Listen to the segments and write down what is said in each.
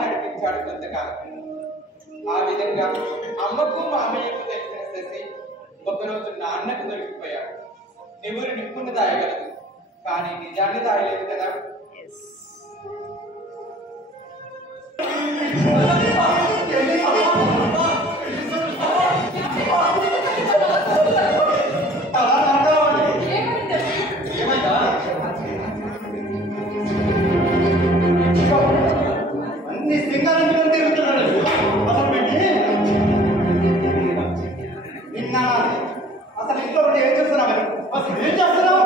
నడిపించాడు కొంతకాలం. ఆ విధంగా అమ్మకు మామయ్యకు తెలిసిన శశి ఒకరోజు నాన్నకు దొరికిపోయాడు. నివురు నిప్పును దాయగలదు, కానీ నిజాన్ని దాయలేదు కదా. అన్ని సింగారంగా తిరుగుతున్నాడు. నిన్న అసలు ఇంట్లో ఉండి ఏం చేస్తున్నావు? అసలు ఏం చేస్తున్నావు?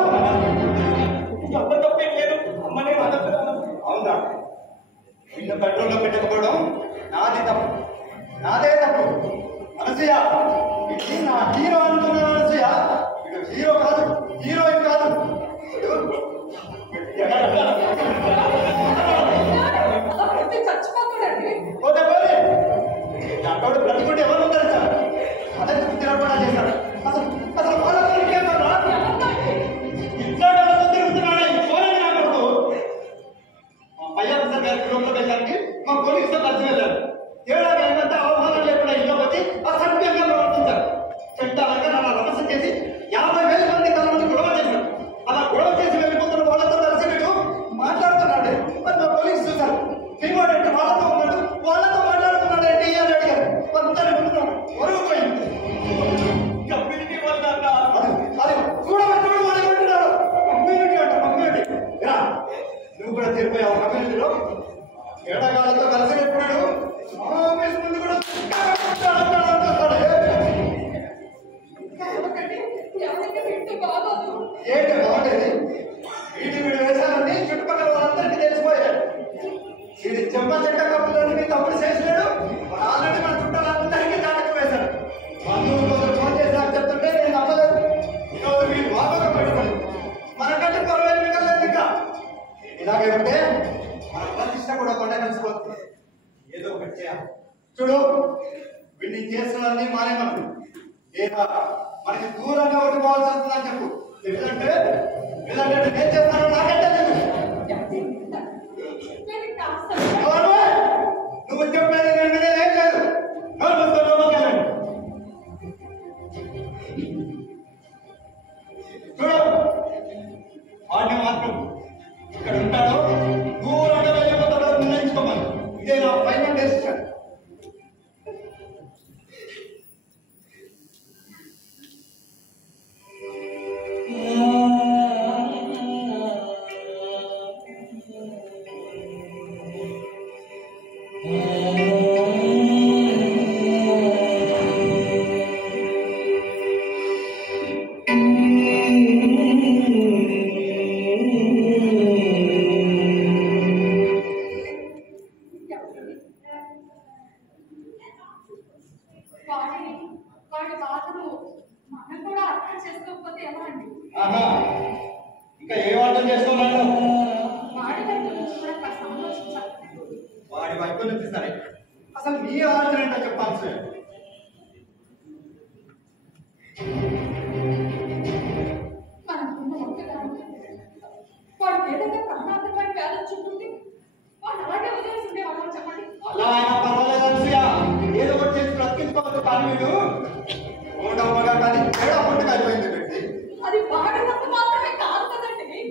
తప్పేం అమ్మనే అవునా? నిన్ను పెట్రోల్లో పెట్టకపోవడం నాదే తప్పు, నాదే తప్పు. అనసూయ, ఇది నా హీరో అనుకున్నాను. అనసూయ, ఇటు హీరో కాదు, హీరోయిన్ కాదు. పోతే పోయి నాటోడు బ్రతుకుంటే ఎవరు ఉంటారు సార్? అదే తిరగకుండా చేశాడు. అసలు అసలు వాళ్ళతో ఇంకేమన్నా ఇంట్లో తిరుగుతున్నాడు. పోలేదు నా కొడుకు. మా పై ఆఫీసర్ గారి రూమ్లో వెళ్ళడానికి మా పోలీసుతో కలిసి వెళ్ళారు. ఏడాది అయినంత అవమానం లేకుండా ఇంట్లో వచ్చి అసభ్యంగా ప్రవర్తించారు. చెట్టాలంగా నన్ను రమసం చేసి 50,000 మంది తన మంది గొడవ చేశారు. అలా గొడవ చేసి వెళ్ళిపోతున్న వాళ్ళతో కలిసి వీడు మాట్లాడుతున్నాడు. మరి మా పోలీసు చూశారు. పిలివాడంటే వాళ్ళతో ఉన్నాడు, వాళ్ళతో మాట్లాడుతున్నాడు ఏంటి అని అడిగారు. కొంతని ముందున్నాడు, ఒరుగుపోయింది. కమ్యూనిటీ వల్ల అది చూడబెట్టుడు వాళ్ళు అంటున్నారు. కమ్యూనిటీ అంట, కమ్యూనిటీ. నువ్వు కూడా చేరిపోయావు కమ్యూనిటీలో. ఏడగాళ్ళతో కలిసి ఎప్పుడు ఆఫీస్ ముందు కూడా ఏంటి బాగుండేది? వీడు వేశారని చుట్టుపక్కల వాళ్ళందరికీ తెలిసిపోయారు. వీడి చెంప చెక్క కప్పులన్నీ తప్పుడు చేసినాడు. ఆల్రెడీ మన చుట్టాలందరికీ నాటకం వేశాడు. బంధువులు కొందరు ఫోన్ చేసి నాకు చెప్తుంటే నేను నమ్మలేదు. ఈరోజు వీడు బాగా పెట్టుకోండి. మనకంటే పొరవేలు మిగలేదు. ఇంకా ఇలాగే ఉంటే మన ప్రతిష్ట కూడా కొండ కలిసిపోతుంది. ఏదో ఒకటి చేయాలి. చూడు, వీడిని చేస్తున్నది మానేమను. ఏదా మనకి దూరంగా ఉండిపోవాల్సి వస్తుందని చెప్పు. ఎందుకంటే నేను చేస్తాను నాకంటే నువ్వు చెప్పేది నేను వినేది ఏం లేదు. చూడు, వాడిని మాత్రం ఇక్కడ ఉంటాడో దూరంగా వెళ్ళిపోతాడో నిర్ణయించుకోమని. ఇదే నా ఫైనల్ డెసిషన్. ఇంకా ఏ అర్థం చేసుకోవాలి? వాడి వైపు నుంచి సరే, అసలు మీ ఆలోచన ఏంటో చెప్పాలి సార్. అలా అయినా పర్వాలేదు అనసూయ, ఏదో ఒకటి చేసి బ్రతికించుకోవచ్చు. కానీ మీరు ఓడమ్మగా కానీ తేడా పుట్టుకు అయిపోయింది పెట్టి. అది వాడినంత మాత్రమే కాదు కదండి.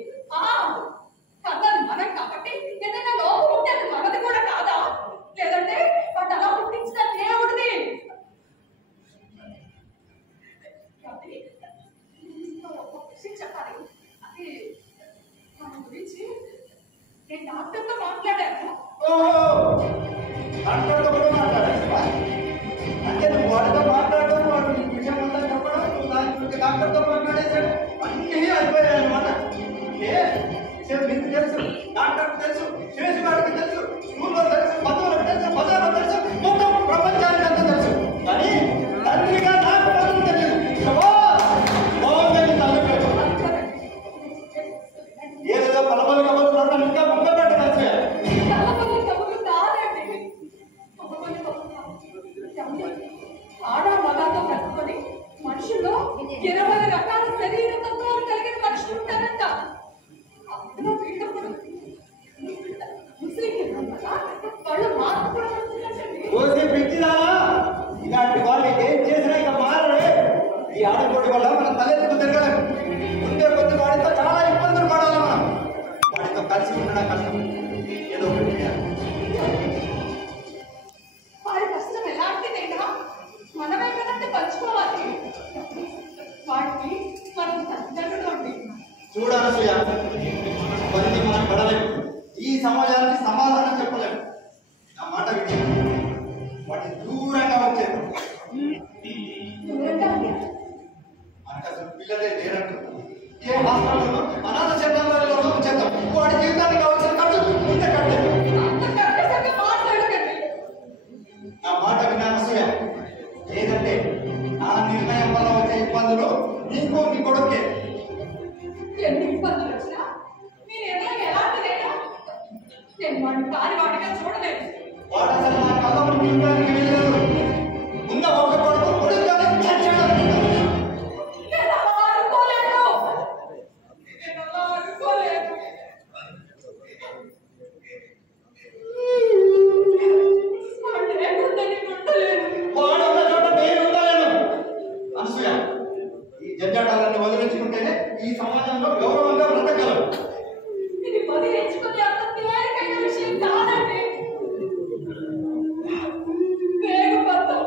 కన్నది మనం కాబట్టి ఏదైనా లోపం ఉంటే అది మనది కూడా కాదా? లేదంటే వాడు అలా పుట్టించిన దేవుడిది. చెప్పాలి, అది మన గురించి నేను డాక్టర్తో మాట్లాడాను. డాక్టర్తో కూడా మాట్లాడాను. అంటే నువ్వు వాడితో మాట్లాడడం, వాడు నీ విషయం అంతా చెప్పడం, నువ్వు దాని గురించి డాక్టర్తో మాట్లాడేసాడు. అన్నీ అయిపోయాయి అనమాట. ఏ విషయం మీకు తెలుసు, డాక్టర్కి తెలుసు, శేషు గారికి తెలుసు, స్కూల్లో తెలుసు, బంధువులకు తెలుసు, బజార్లో తెలుసు, మొత్తం ప్రపంచానికి అంతా తెలుసు. కానీ తండ్రిగా నాకు మాత్రం తెలియదు. ఏదేదో కలబలు కబలు ఇంకా ముందు పెట్ట కలిసి ఆడపోటీ వల్ల మనం తలెత్తుకు తిరగలేము. ఉండే కొద్ది వాడితో చాలా ఇబ్బందులు పడాలి. మనం వాడితో కలిసి ఉండడం కష్టం. ఏదో ఒకటి చేయాలి. వాడి కష్టం ఎలాంటిదైనా మనమే కదంటే పంచుకోవాలి. వాడికి మనం తల్లిదండ్రులు అండి. చూడాలి సూయ, కొన్ని మనం పడలేము. ఈ సమాజానికి సమాధానం చెప్పలేము. నా మాట విని వాటిని దూరంగా వచ్చేది. మనకు అసలు పిల్లలే లేరంటూ ఏ హాస్పిటల్లో అనాథ శబ్దాలలో చేద్దాం. వాడి జీవితానికి కావాల్సిన ఖర్చు ఇంత కట్టలేదు. నా మాట విన్నాను సూయ. లేదంటే నా నిర్ణయం వల్ల వచ్చే ఇబ్బందులు నీకు మీ కొడుకే. ఎన్ని ఇబ్బందులు వచ్చినా మీ నిర్ణయం ఎలాంటిదైనా నేను వాడిని కాని వాడిగా చూడలేదు. వాడు అసలు నా కథ నింపడానికి వెళ్ళలేదు. ఉన్న ఒక కొడుకు కొడుకుగానే నేను అలా అనుకోలేదు. నేను అలా అనుకోలేదు. వాడు లేకుండా నేను ఉండలేను. వాడు ఉన్న చోట నేను ఉండలేను. అనసూయ, ఈ జంజాటాలన్నీ వదిలించుకుంటేనే ఈ సమాజంలో గౌరవంగా బ్రతకగలం. ఇది వదిలించుకునే అంత తేలికైన విషయం కాదండి. వేగపడతాం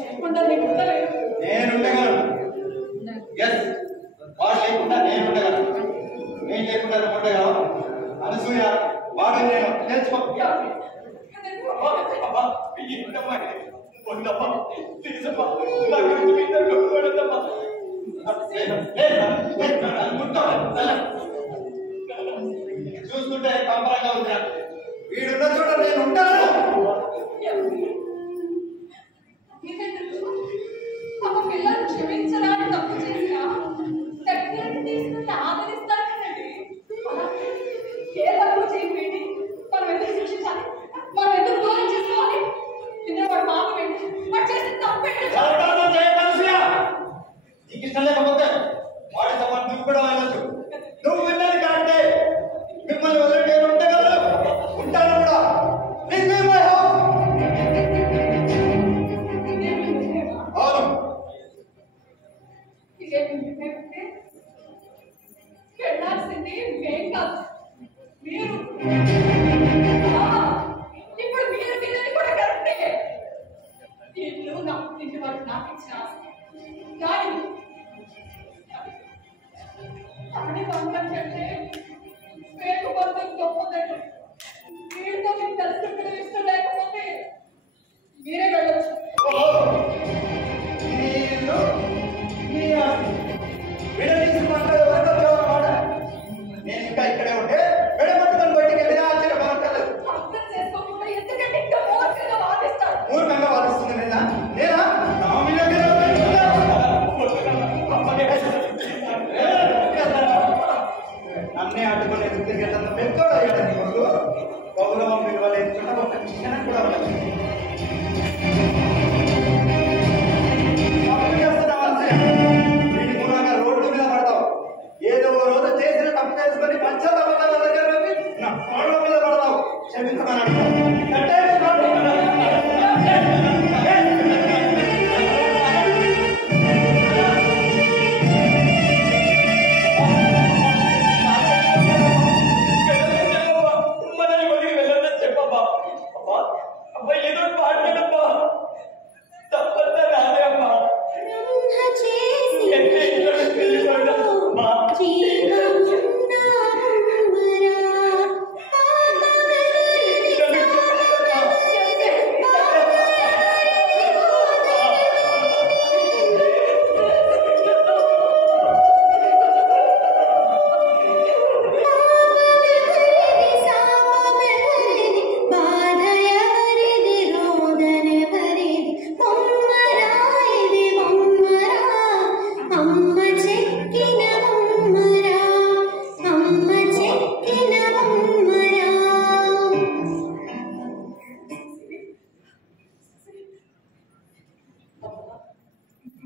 లేకుండా నేను ఉండలేను. నేను ఉండగలను. ఎస్, వాడు లేకుండా నేను ఉండగలను. నేను లేకుండా నువ్వు ఉండగలవా? అనసూయ, వాడు నేను నేర్చుకో. చూస్తుంటే కంపరంగా ఉంది. వీడున్న చోట నేను ఉంటాను. తమ పిల్లలు క్షమించడానికి తప్పు చేసినా దగ్గరికి తీసుకుని ఆదరిస్తారు కదండి. ఏ తప్పు చేయకండి. మనం ఎందుకు శిక్షించాలి? మనం ఎందుకు దూరం చేసుకోవాలి? ఇందులో వాడు పాపం ఏంటి? వాడు చేసిన తప్పేంటి? నీకు ఇష్టం లేకపోతే వాడితో పాటు నువ్వు కూడా వెళ్ళొచ్చు. నువ్వు విన్నది కరెక్టే. మిమ్మల్ని వదిలి నేను ఉండగలను, ఉంటాను కూడా. Please leave my house. అవును, వెళ్ళాల్సింది మేం కాదు, మీరు. ఇప్పుడు మీరు మీదని కూడా కరెక్టే. ఇల్లు ఇంటి వరకు నాకు ఇచ్చిన కానీ అక్కడే బంధం కంటే వేగు బంధం గొప్పదండి. వీడితో మీకు కలిసి ఇష్టం లేకపోతే మీరే వెళ్ళొచ్చు. నేను నీ విడదీసి మాట్లాడే వరకు మాట. నేను ఇంకా ఇక్కడే ఉంటే విడగొట్టుకొని బయటికి వెళ్ళి ఆశ్చర్యపడలేదు. అర్థం చేసుకోకుండా ఎందుకంటే ఇంకా మూర్ఖంగా వాదిస్తారు. మూర్ఖంగా వాదిస్తుంది నేనా? నేనా? నా మీద నన్నే అడ్డుకునే ఎందుకంటే పెద్దోడు అయ్యాడు నీ కొడుకు. గౌరవం విలువలేదు చుట్ట ఒక క్షణం కూడా ఉండదు. వీడి మూలంగా రోడ్డు మీద పడతావు. ఏదో రోజు చేసిన తప్పు చేసుకొని పంచదమ్మ దగ్గర వెళ్ళి నా రోడ్ల మీద పడతావు. క్షమించమని అడుగుతావు.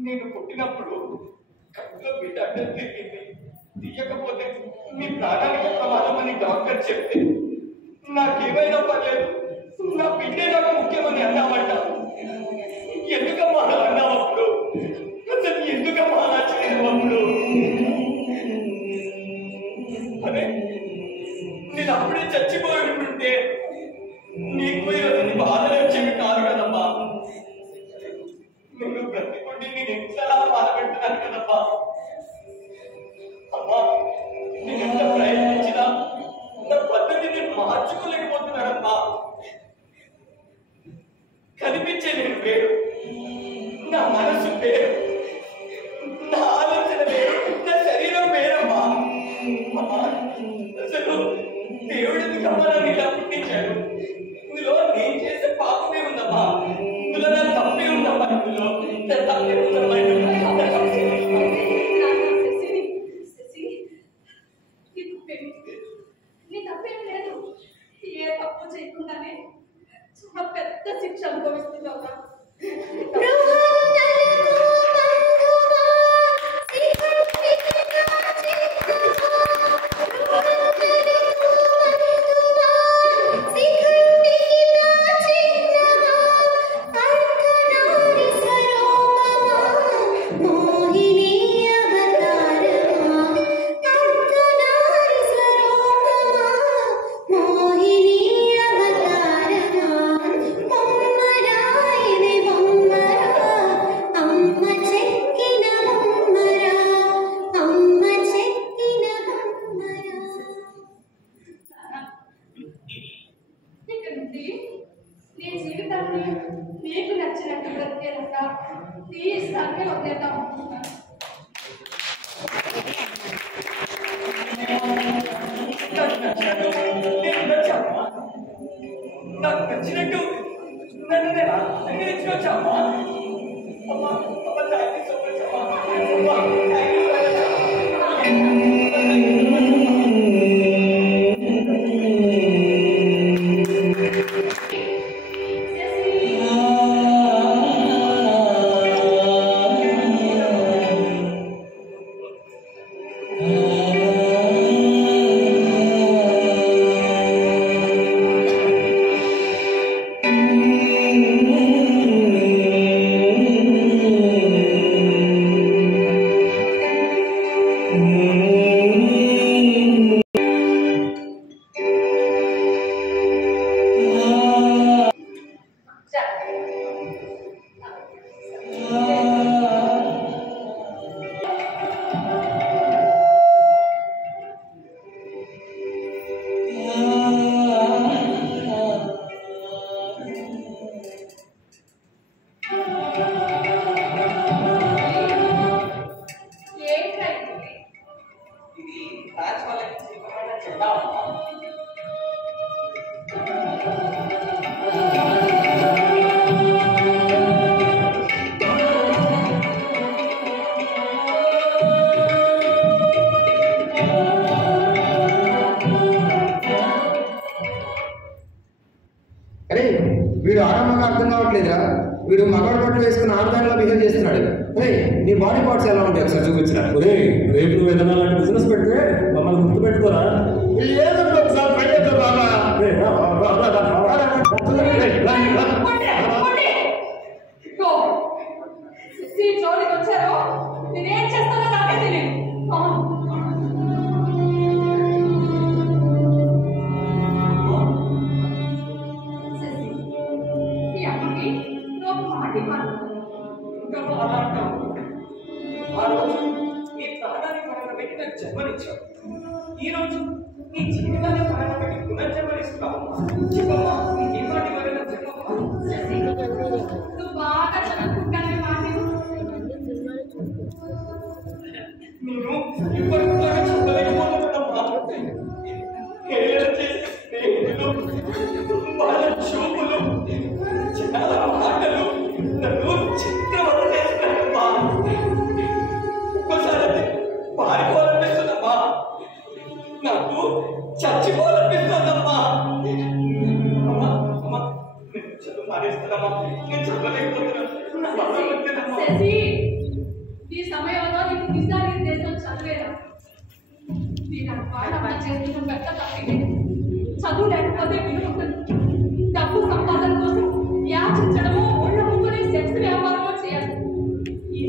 నేను పుట్టినప్పుడు కడుపులో బిడ్డ అడ్డం తిరిగింది. తీయకపోతే మీ ప్రాణానికి ప్రమాదం అని డాక్టర్ చెప్తే నాకేమైనా పర్లేదు, నా బిడ్డే నాకు ముఖ్యమని అన్నామంట. ఎందుకమ్మా అన్నావు అప్పుడు? అసలు ఎందుకమ్మా అలా చేయను అప్పుడు? అదే నేను అప్పుడే చచ్చిపోయి ఉంటుంటే నీకు అతని బాధలు వచ్చేవి కాదు కదమ్మా. నువ్వు బ్రతికుండి నేను ఎంతలా బాధ పెడుతున్నాను కదమ్మా. అమ్మా నేను ఎంత ప్రయత్నించినా నా పద్ధతిని మార్చుకోలేకపోతున్నానమ్మా. కనిపించే నేను వేరు, నా మనసు వేరు, నా ఆలోచన వేరు, నా శరీరం వేరమ్మా. అమ్మా అసలు దేవుడు ఎందుకమ్మా నన్ను ఇలా పుట్టించాడు? ఇందులో నేను చేసే పాపమే ఉందమ్మా, ఇందులో నా తప్పే ఉందమ్మా, ఇందులో నా తప్పే ఉందమ్మా, నీ తప్పేం లేదు. ఏ తప్పు చేయకుండానే చాలా పెద్ద శిక్ష అనుభవిస్తున్నావు. నీ జీవితాన్ని నీకు నచ్చినట్టు బ్రతికేలాగా నీ ఇష్టాన్ని వదిలేద్దాం అనుకుంటున్నాను. నాకు నచ్చినట్టు నన్ను నేను అంగీకరించవచ్చమ్మా. అమ్మా అమ్మా థ్యాంక్ యూ సో మచ్ అమ్మా. అమ్మా థ్యాంక్ యూ సో మచ్ అరే వీడు ఆరంభంగా అర్థం కావట్లేదురా. వీడు మగవాడి బట్టలు వేసుకుని ఆడదానిలో బిహేవ్ చేస్తున్నాడు. నీ బాడీ పార్ట్స్ ఎలా ఉంటాయి ఒకసారి చూపించరా. రేపు నువ్వు ఏదైనా లాంటి బిజినెస్ పెడితే మమ్మల్ని గుర్తు పెట్టుకోరా. ఏదంటే ఒకసారి ట్రై చేద్దాం బాబా. జోలికి వచ్చారో నేనేం చేస్తానో నాకే తెలియదు. ఈ అమ్మకి నువ్వు మాటి ఆ రోజు నీ ప్రాణాన్ని పరంగా పెట్టి నాకు జన్మనిచ్చావు. ఈ రోజు నీ జీవితాన్ని పరంగా పెట్టి పునర్జన్మనిస్తున్నావు. చెప్పమ్మా నీకేం మాట ఇవ్వలేదు చెప్పమ్మా. నువ్వు బాగా చదువుకుంటానే మాట నేను ఇప్పటికి బాగా చెప్పలేకపోతున్నానమ్మా. కేరళ చేసే స్నేహితులు, వాళ్ళ చూపులు, చాలా మాటలు నన్ను చిత్రవద చేస్తున్నాయమ్మా. ఒక్కసారి పారిపోవాలనిపిస్తుందమ్మా, నాకు చచ్చిపోవాలనిపిస్తుందమ్మా. అమ్మా అమ్మా నేను చదువు మానేస్తానమ్మా, నేను చదవలేకపోతున్నాను, నా వల్ల వచ్చేదమ్మా. శశి, ఈ సమయంలో నీకు దిశానిర్దేశం చదివేదా? నేను వాళ్ళ చేస్తున్న పెద్ద తప్పిదే. చదువు లేకపోతే విలువ డబ్బు సంపాదన కోసం యాచించడమో ఒళ్ళ ముగ్గురి సెక్స్ వ్యాపారమో చేయాలి. ఈ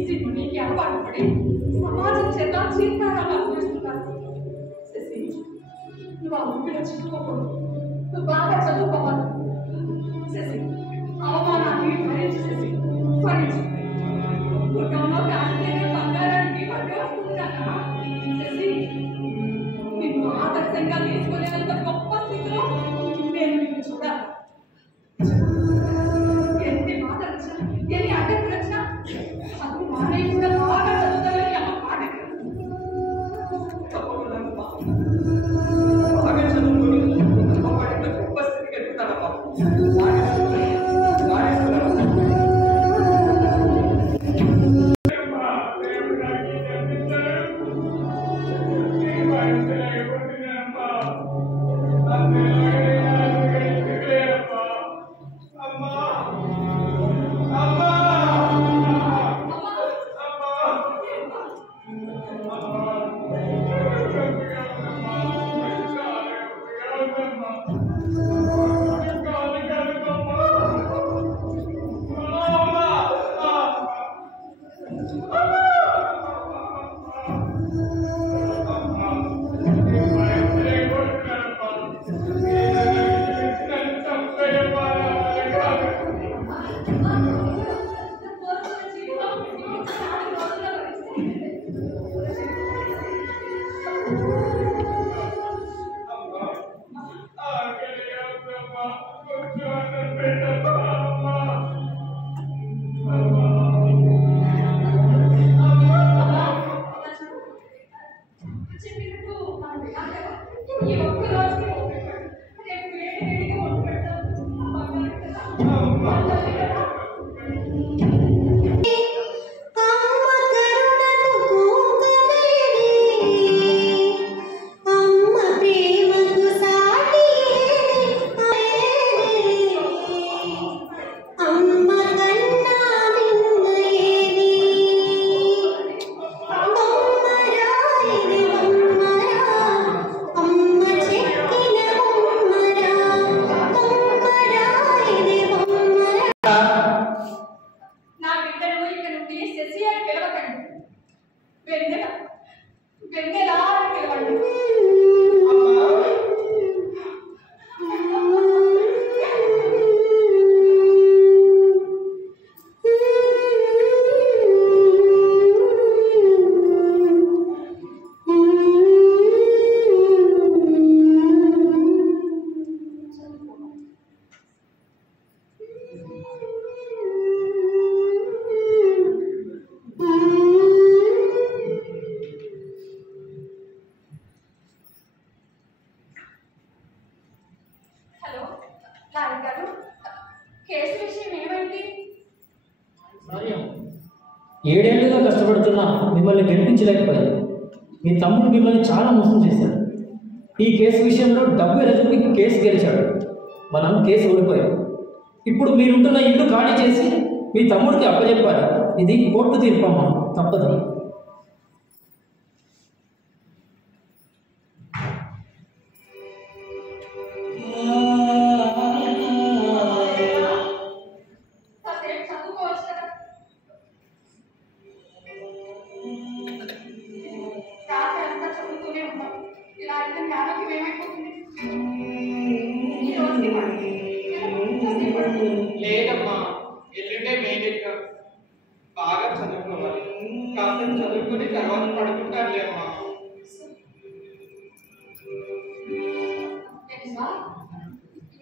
ఏడేళ్లుగా కష్టపడుతున్నా మిమ్మల్ని గెలిపించలేకపోయారు. మీ తమ్ముడు మిమ్మల్ని చాలా మోసం చేశాడు. ఈ కేసు విషయంలో డబ్బు ఎరజుకి కేసు గెలిచాడు. మనం కేసు ఓడిపోయాం. ఇప్పుడు మీరుంటున్న ఇల్లు ఖాళీ చేసి మీ తమ్ముడికి అప్పచెప్పారు. ఇది కోర్టు తీర్పమ్మా, తప్పదు. లేదమ్మా, ఎల్లుండే మెయిన్ ఎగ్జామ్. బాగా చదువుకోవాలి. కాసేపు చదువుకుని తర్వాత పడుకుంటానులే అమ్మా.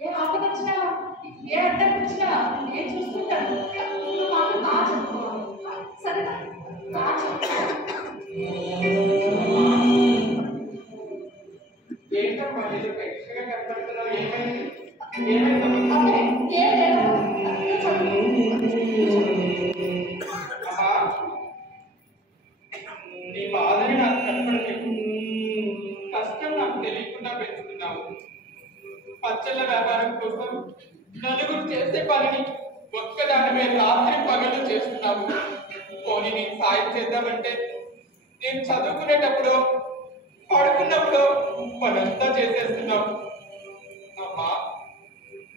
ఏ ఆపద వచ్చినా, ఏ అడ్డం వచ్చినా నేను చూసుకుంటాను. మాకు బాగా చదువుకోవాలి. సరేనా? బాగా ఏంటమ్మా నీకు ఎక్స్ట్రా కనపడుతున్నావు? ఏమైంది? నీ బాధని నాకు కనపడలేదు. కష్టం నాకు తెలియకుండా పెంచుతున్నావు. పచ్చళ్ళ వ్యాపారం కోసం నలుగురు చేసే పనిని ఒక్కదానిమే రాత్రి పగలు చేస్తున్నావు. పోనీ నేను సాయం చేద్దామంటే నేను చదువుకునేటప్పుడు పడుకున్నప్పుడు పనంతా చేసేస్తున్నావు. అమ్మా,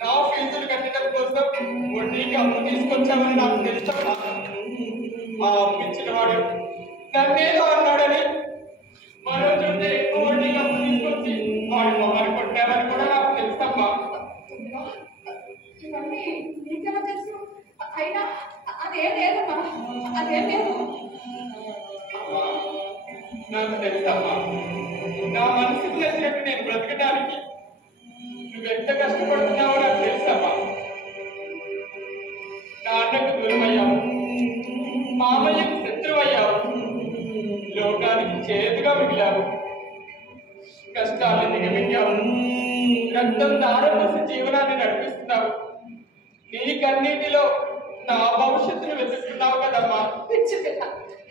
నా ఫీజులు కట్టడం కోసం వడ్డీకి అప్పు తీసుకొచ్చామని నాకు తెలుసా? ఆ అప్పు ఇచ్చిన వాడు నన్నేదో అన్నాడని మరో చోట ఎక్కువ వడ్డీకి అప్పు తీసుకొచ్చి వాడి మొహలు కొట్టామని కూడా నాకు తెలుసమ్మా. ఇవన్నీ నీకెలా తెలుసు? అయినా అదేం లేదమ్మా, అదేం లేదు. నాకు తెలుసమ్మా, నా మనసుకు నచ్చినట్టు నేను బ్రతకడానికి నువ్వెంత కష్టపడుతున్నావో నాకు తెలుసమ్మా. నాన్నకు దూరమయ్యావు, మామయ్యకు శత్రువయ్యావు, లోకానికి చేదుగా మిగిలావు. కష్టాలు దిగమింగావు, రక్తం దారపోసి జీవనాన్ని నడిపిస్తున్నావు. కన్నీటిలో నా భవిష్యత్తును వెతుకున్నావు కదమ్మా. పిచ్చి పిల్ల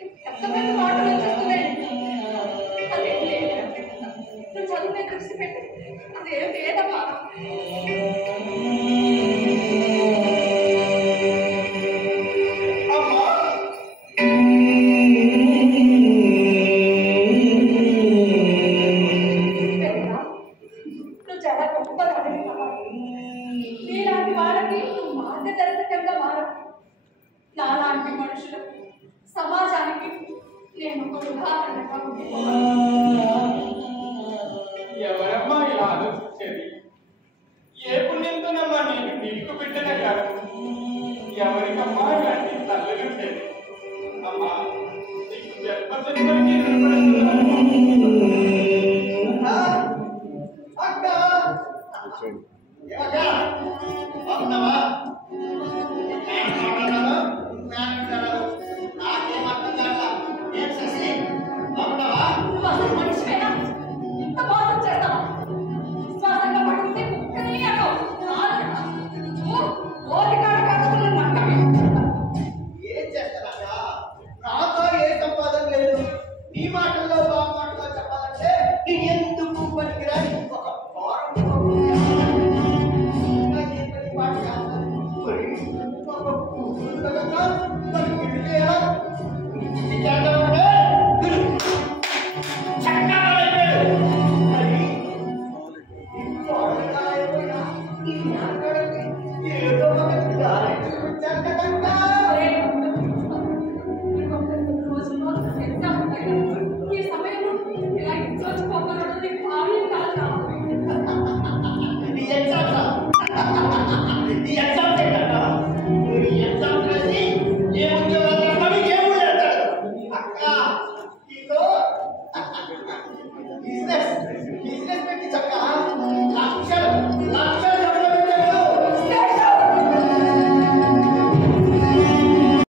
ఎంత పెద్ద మాటలు వచ్చేస్తున్నాయి. అదేం లేదు. నువ్వు చదువునే దృష్టి పెట్టి అదేం లేదమ్మా. అమ్మా నువ్వు చాలా గొప్పగా నీలాంటి వాళ్ళకి మార్గదర్శకంగా మారాలి. నాలాంటి మనుషులకు సమాజానికి నేను ఒక ఉదాహరణగా ఎవరమ్మా ఇలా ఆలోచించేది? ఏ పుణ్యంతోనమ్మా నేను నీకు బిడ్డన కాదు. ఎవరికమ్మా ఇలాంటి తల్లులుండేది? అమ్మా నీకు జన్మజన్మకి రుణపడుతున్నాను. అక్క ఏమక్క బాగున్నావా? నాకేం అర్థం కాదా? ఏం శశి బాగున్నావా? నువ్వు అసలు మనిషివేనా? ఇంత మోసం చేస్తావా? విశ్వాసంగా పడుకుంటే కుక్కనే అన్నావు. ఓరికాడ కట్టుకున్న నక్కమే. ఏం చేస్తానక్క? నాతో ఏ సంపాదన లేదు. నీ మాటల్లో బాగా మాటలో చెప్పాలంటే నీ ఎందుకు పనికిరాని ఒక ఈ సమయంలో ఇలా ఇచ్చోచుకోకూడదు. నీకు భావ్యం కాదు. ఈ ఎగ్జామ్ ఏంటంట? ఈ ఎగ్జామ్ రాసి ఏ ఉద్యోగాలు చేస్తాడు, ఏ ఊళ్ళు వెళ్తాడు? అక్క ఇదో బిజినెస్ పెట్టి చక్క